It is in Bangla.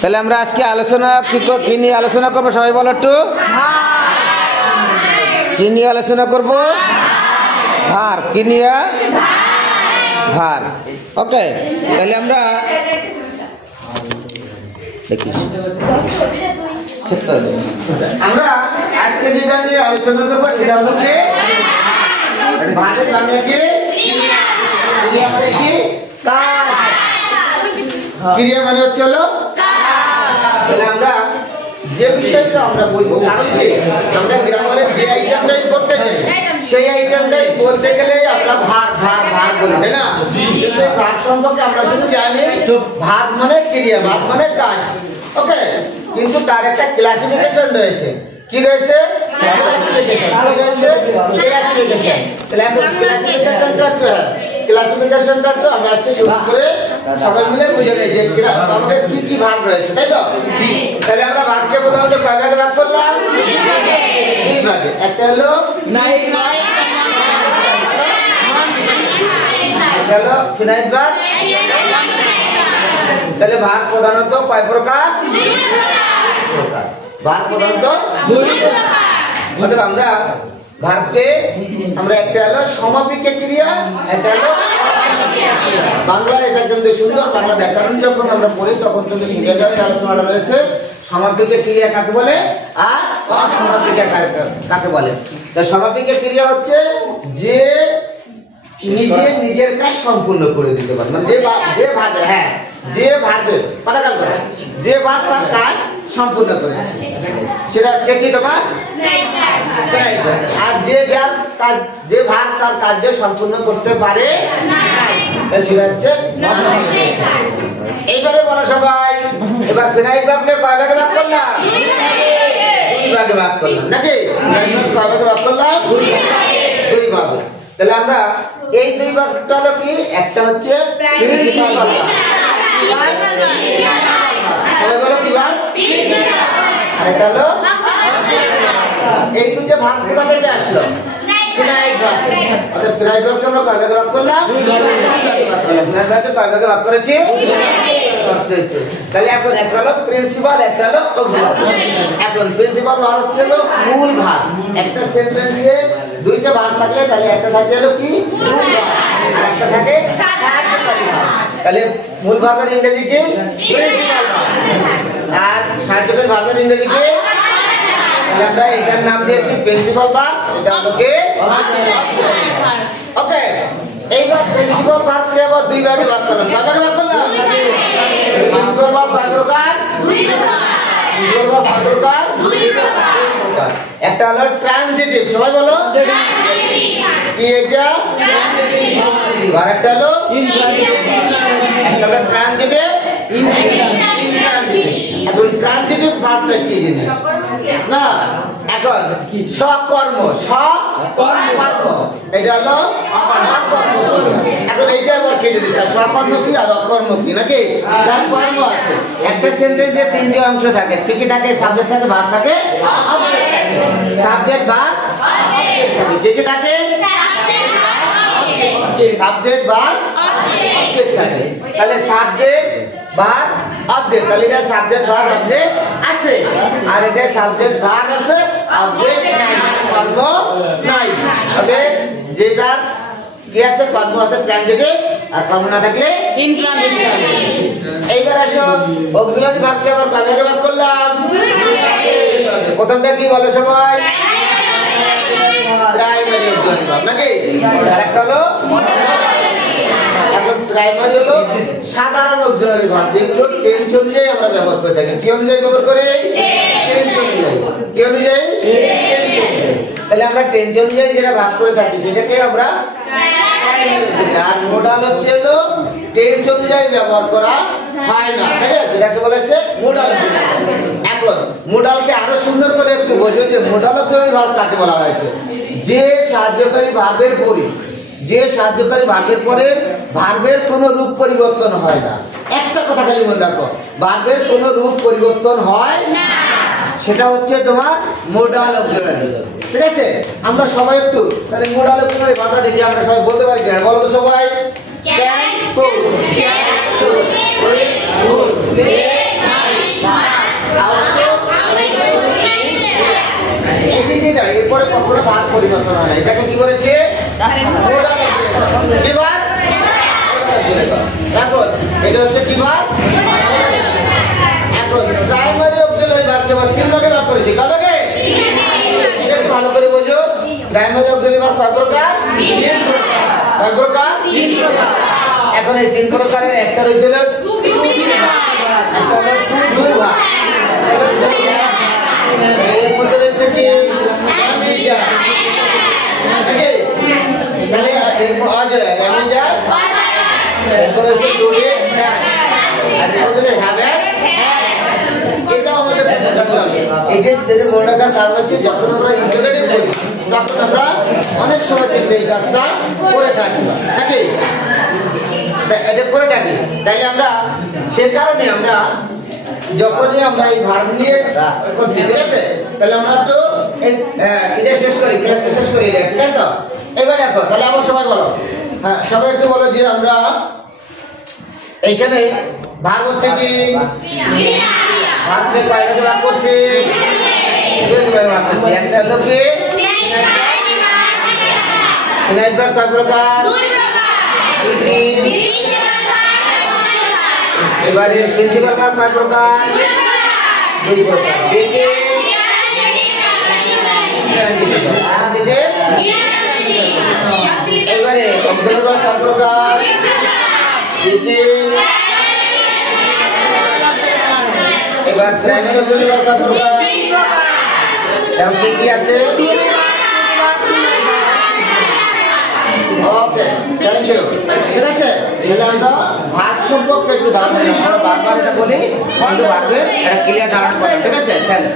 তাহলে আমরা আজকে আলোচনা কি নিয়ে আলোচনা করবো সবাই বলো একটু। কি নিয়ে আলোচনা করবো? ভার। কি নিয়ে? ভার। ওকে, তাহলে আমরা আজকে যেটা নিয়ে আলোচনা করবো সেটা হলো কি ভারের বাংলা কি? ক্রিয়া মানে কি? ক্রিয়া মানে হচ্ছে হলো তাহলে আমরা যে বিষয়টা আমরা বলবো, কারণ কি আমরা গ্রামারে যে আইটেমটাই করতে যাই সেই আইটেমটাই বলতে গেলে আমরা ভার ভার ভার বলি, তাই না? কিন্তু এই ভার সম্পর্কে আমরা শুধু জানি ভার মানে ক্রিয়া, ভার মানে কাজ। ওকে, কিন্তু তার একটা ক্লাসিফিকেশন রয়েছে। কি রয়েছে? ক্লাসিফিকেশন। তাহলে এখন ক্লাসিফিকেশনটা একটু আমরা আজকে শুরু করে সবাই মিলে বুঝে নেই যে আমাদের কি কি ভাগ রয়েছে, তাই তো? তাহলে আমরা ভাগকে প্রথমত কয় ভাগে ভাগ করলাম? দুই ভাগে। একটা হলো ফিনাইট ভাগ। তাহলে ভাগ প্রধানত কয় প্রকার? ভাগ প্রধানত দুই প্রকার। আমরা ভাগকে আমরা একটা হলো সমাপিকা ক্রিয়া, একটা হলো বাংলা। এটা কিন্তু সুন্দর বাংলা ব্যাকরণ যখন আমরা পড়ি তখন কিন্তু শিখে যাবে। আলোচনাটা রয়েছে সমাপিকা ক্রিয়া কাকে বলে আর অসমাপিকা কাকে বলে। তো সমাপিকা ক্রিয়া হচ্ছে যে নিজের কাজ সম্পূর্ণ করে দিতে পারে, মানে যে ভাবে যে ভাবে কথা কাল করে যে ভাব তার কাজ সম্পূর্ণ করেছে সেটা হচ্ছে কি তোমার। আর যার কাজ যে ভাব তার কার্য সম্পূর্ণ করতে পারে সেটা হচ্ছে। এইবারে বলো সবাই, এবার ফিনাইল ভাবকে কয় ভাগে ভাগ করলাম? দুই ভাগে ভাগ করলাম নাকি? কয় ভাগে ভাগ করলাম? দুই ভাগে। তাহলে আমরা এই দুই ভাগটা হলো কি, একটা হচ্ছে সবাই বলো কি ভাগ, আর একটা হলো এই দুটো ভাগ কোথা থেকে আসলো? ফিনাইল ভাগ। অর্থাৎ ফিনাইল ভাগকে আমরা কয় ভাগে ভাগ করলাম? ফিনাইল ভাগকে কয় ভাগে ভাগ করেছি? তাহলে এখন একটা হলো প্রিন্সিপাল, একটা হলো অক্সিলারি। এখন প্রিন্সিপাল ভাগ হচ্ছে হলো মূল ভাগ। একটা সেন্টেন্সে দুইটা ভাগ থাকলে তাহলে একটা থাকে হলো কি মূল ভাগ আর একটা থাকে সাহায্যকারী ভাগ। তাহলে মূল ভাগের ইংরেজি কি? প্রিন্সিপাল ভাগ। আর সাহায্যকারী ভাগের ইংরেজি কি? তাহলে আমরা এটার নাম দিয়েছি প্রিন্সিপাল ভাগ, এটা হলো কি অক্সিলারি ভাগ। ওকে, এইবার প্রিন্সিপাল ভাগকে আবার দুই ভাগে ভাগ করলাম। কয় ভাগে ভাগ করলাম? প্রিন্সিপাল ভাগ কয় প্রকার? দুই প্রকার। প্রিন্সিপাল ভাগ কয় প্রকার? দুই প্রকার। একটা হলো ট্রানজিটিভ, সবাই বলো কি এটা? ট্রানজিটিভ। আর একটা হলো ইনট্রানজিটিভ। একটা হলো ট্রানজিটিভ, ইনট্রানজিটিভ। এখন ট্রানজিটিভ ভার্বটা কি জিনিস না? এখন সকর্ম, সকর্ম এটা হলো অকর্ম। এখন এইটা আবার কি জিনিস? সকর্ম কি আর অকর্ম কি নাকি? যার কর্ম আছে। একটা সেন্টেন্সে তিনটি অংশ থাকে, কি কি থাকে? সাবজেক্ট থাকে, ভার্ব থাকে, অবজেক্ট থাকে। সাবজেক্ট ভার্ব অবজেক্ট থাকে। কি কি থাকে? সাবজেক্ট ভার্ব অবজেক্ট থাকে। তাহলে সাবজেক্ট ভার্ব অবজেক্ট, তাহলে এটা সাবজেক্ট ভার্ব অবজেক্ট আছে আর এটা সাবজেক্ট ভার্ব আছে অবজেক্ট নাই, কর্ম নাই। ওকে, যেটার কি আছে? কর্ম আছে ট্রানজিটিভ আর কর্ম না থাকলে ইনট্রানজিটিভ। এইবার আসো অক্সিলারি ভার্বকে আবার কয় ভাগে ভাগ করলাম? প্রথমটা কি বলো সবাই? প্রাইমারি অক্সিলারি ভার্ব নাকি? আর একটা হলো এখন প্রাইমারি হলো সাধারণ অক্সিলারি ভার্ব, যেগুলো টেন্স অনুযায়ী আমরা ব্যবহার করে থাকি। কি অনুযায়ী ব্যবহার করি? টেন্স অনুযায়ী। কি অনুযায়ী? তাহলে আমরা টেন্স অনুযায়ী যেটা ভাগ করে থাকি সেটাকে আমরা প্রাইমারি। আর মোডাল হচ্ছে হলো টেন্স অনুযায়ী ব্যবহার করা হয় না, ঠিক আছে? সেটাকে বলেছে মোডাল। এখন মোডালকে আরো সুন্দর করে একটু বোঝো যে মোডাল অক্সিলারি ভার্ব কাকে বলা হয়েছে? যে সাহায্যকারী ভার্বের পরে ভার্বের কোনো রূপ পরিবর্তন হয় না। একটা কথা খালি মনে রাখো, ভার্বের কোনো রূপ পরিবর্তন হয় না, সেটা হচ্ছে তোমার মোডাল অক্সিলারি। ঠিক আছে? আমরা সবাই একটু তাহলে মোডাল অক্সিলারি ভার্বটা দেখি, আমরা সবাই বলতে পারি কিনা বলো তো সবাই? can, could, shall, should, will, would, may, might, must, also, এই যেটা এরপরে কখনো ভাগ পরিবর্তন হয় না, এটাকে কি বলেছে? কি ভাগ? এখন এটা হচ্ছে কি ভাগ? এখন প্রাইমারি অক্সিলারি ভাগকে আমরা তিন ভাগে ভাগ করেছি। কবে কে? এটা একটু ভালো করে বোঝো। প্রাইমারি অক্সিলারি ভাগ কয় প্রকার? তিন প্রকার। কয় প্রকার? তিন প্রকার। এখন এই তিন প্রকারের একটা রয়েছিল টু ভাগ, একটা হলো টু ভাগ। এর মধ্যে রয়েছে কি? অ্যামিজা। ওকে, তাহলে এরপর আছে অ্যামিজা, এরপর হচ্ছে ডুডে ডাই, আর এরপর হচ্ছে হ্যাভেন। এটা আমাদের বুঝতে হবে। এই যে মনে রাখার কারণ হচ্ছে যখন আমরা ইন্টারোগেটিভ করি তখন আমরা অনেক সময় কিন্তু এই কাজটা করে থাকি নাকি? এটা করে থাকি। তাইলে আমরা সে কারণে আমরা যখনই আমরা এই ভার্ব নিয়ে করছি, ঠিক আছে, তাহলে আমরা একটু এটা শেষ করি, ক্লাসটা শেষ করি, ঠিক আছে তো? এবার দেখো, তাহলে আমার সবাই বলো, হ্যাঁ সবাই একটু বলো যে আমরা এইখানে ভাগ হচ্ছে কি ভাগকে কয়টা ভাগ করছি? দুই ভাগে ভাগ করছি। একটা হলো কি ফিনাইল ভার্ব কয় প্রকার? দুইটি। এবারে প্রিন্সিপাল ভার্ব কয় প্রকার? দুই প্রকার। দেখে এবারে অক্সিলারি ভার্ব কয় প্রকার? দুইটি। এবার প্রাইমারি অক্সিলারি ভার্ব কয় প্রকার? এবং কি আছে? ওকে, থ্যাংক ইউ। ঠিক আছে, তাহলে আমরা ভাগ সম্পর্কে একটু ধারণা নিই। আমরা বারবার এটা বলি, কিন্তু ভাগের একটা ক্লিয়ার ধারণা পাবেন। ঠিক আছে, থ্যাংকস।